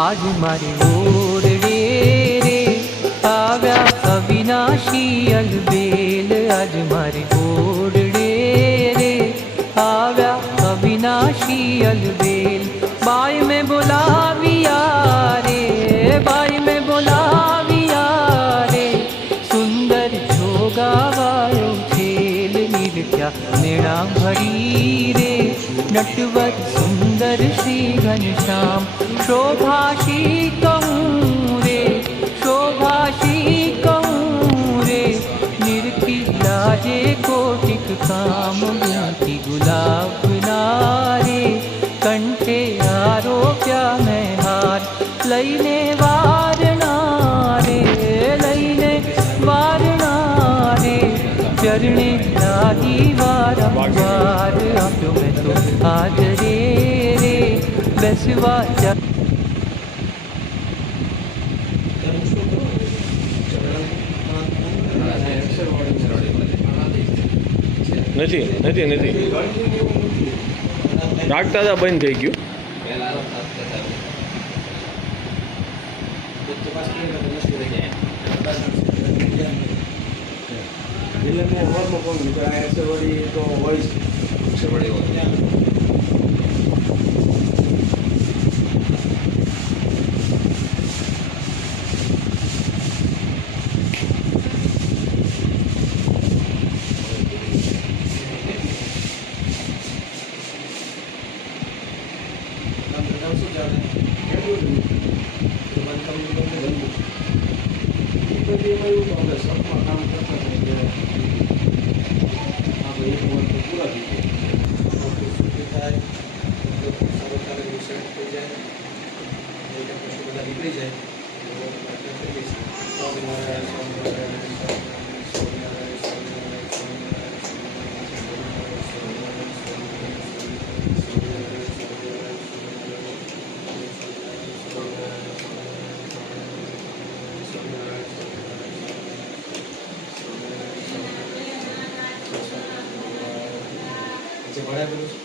आज मारे ओरडे रे आव्या अविनाशी अलबेल। आज मारे ओरडे रे आव्या अविनाशी अलबेल। बाई में बोलाविया रे, बाई में बोलाविया रे, सुंदर जोगावायो छेल। निर्त्या नेणा भरी रे नटवर सुंदर श्री घनश्याम। शोभाशी कहूँ रे, शोभाशी कहूँ रे, निरखी लाजे कोटिक काम। गुंथी गुलाब नारे कंठे आरोप्या मैं हार। लईने वारणा रे, लईने वारणा रे, चरणे लागी वारंवार। आप्यो मैं तो आदरे रे बेसवा નથી નથી નથી રાખતા હતા, બંધ થઈ ગયું. બરાબર